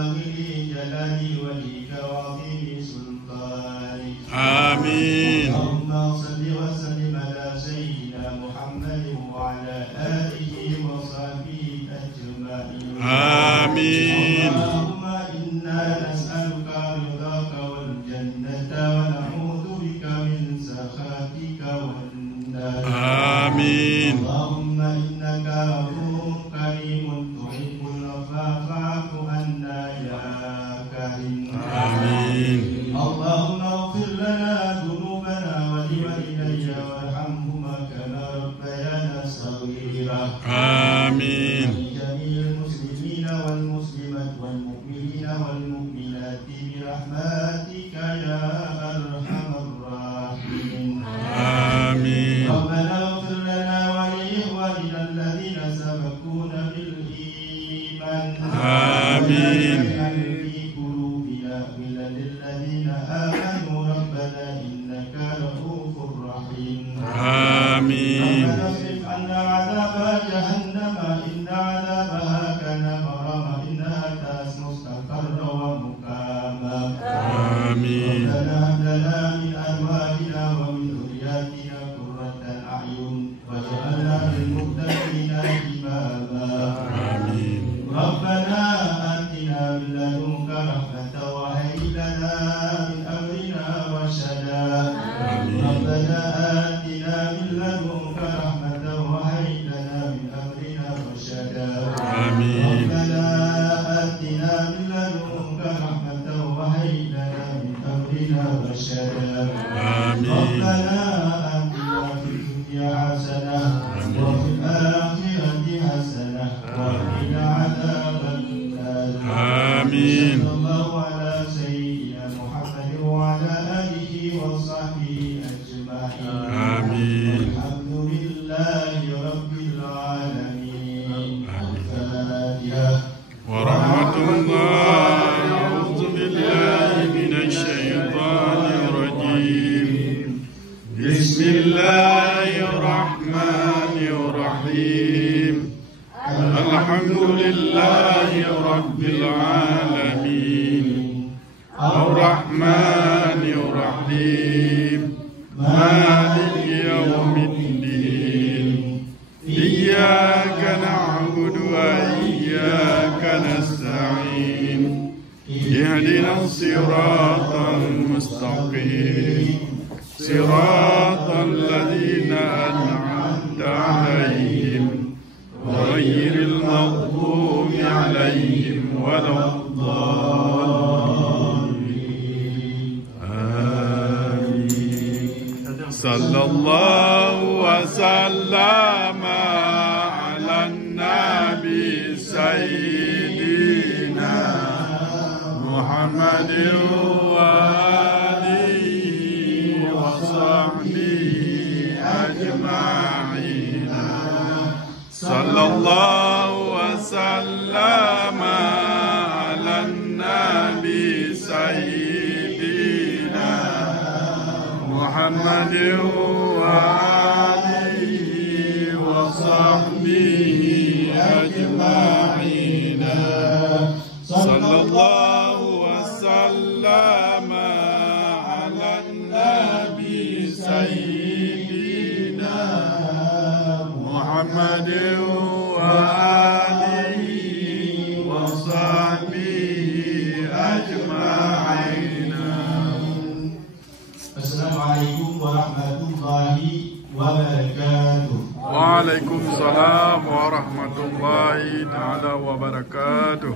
ينبغي لجلال وجهك وعظيم سلطانك. آمين. اللهم صل وسلم على سيدنا محمد وعلى آله وصحبه أجمعين. آمين. اللهم إنا نسألك رضاك والجنة ونعوذ بك من سخطك والنار. آمين. اللهم إنك عفو كريم تحب العفو فاعف عنا يا كريم. آمين. اللهم اغفر لنا ذنوبنا ولوالدينا وارحمهما كما ربيانا صغيرا. آمين. ولجميع المسلمين والمسلمات والمؤمنين والمؤمنات برحمتك يا أرحم الراحمين. آمين. ربنا اغفر لنا ولإخواننا الذين سبقونا بالإيمان. آمين. في قلوبنا غلا للذين آمنوا ربنا إنك رؤوف رحيم. آمين. ربنا اصرف عنا عذاب جهنم إن عذابها كان غراما إنها كانت مستقرا ومقاما. آمين. ربنا هب لنا من أزواجنا ومن ذرياتنا قرة أعين واجعلنا للمتقين إماما. آمين. ربنا آتنا من لدنك رحمة وهيئ لنا من أمرنا رشدا. ربنا آتنا من لدنك رحمة وهيئ لنا من أمرنا رشدا. آمين. ربنا آتنا من لدنك رحمة وهيئ لنا من أمرنا رشدا. آمين. ربنا آتنا في الدنيا حسنة وفي الآخرة حسنة وقنا عذاب النار. آمين. صلى الله على سيدنا محمد وعلى آله وصحبه أجمعين. آمين. الحمد لله رب العالمين. الفاتحة. ورحمة الله. أعوذ بالله من الشيطان الرجيم. بسم الله الرحمن الرحيم. الحمد لله رب العالمين. الرحمن الرحيم. مالك يوم الدين. إياك نعبد وإياك نستعين. اهدنا الصراط المستقيم. صراط الذين أنعمت عليهم غير المغضوب عليهم ولا الضالين. آمين. صلى الله وسلم على النبي سيدنا محمد وآله وصحبه أجمعين. صلى الله وسلم على النبي سيدنا محمد وآله وصحبه أجمعين. صلى الله وسلم على النبي سيدنا محمد وآله وصحبه أجمعين. السلام عليكم ورحمة الله وبركاته. وعليكم السلام ورحمة الله تعالى وبركاته.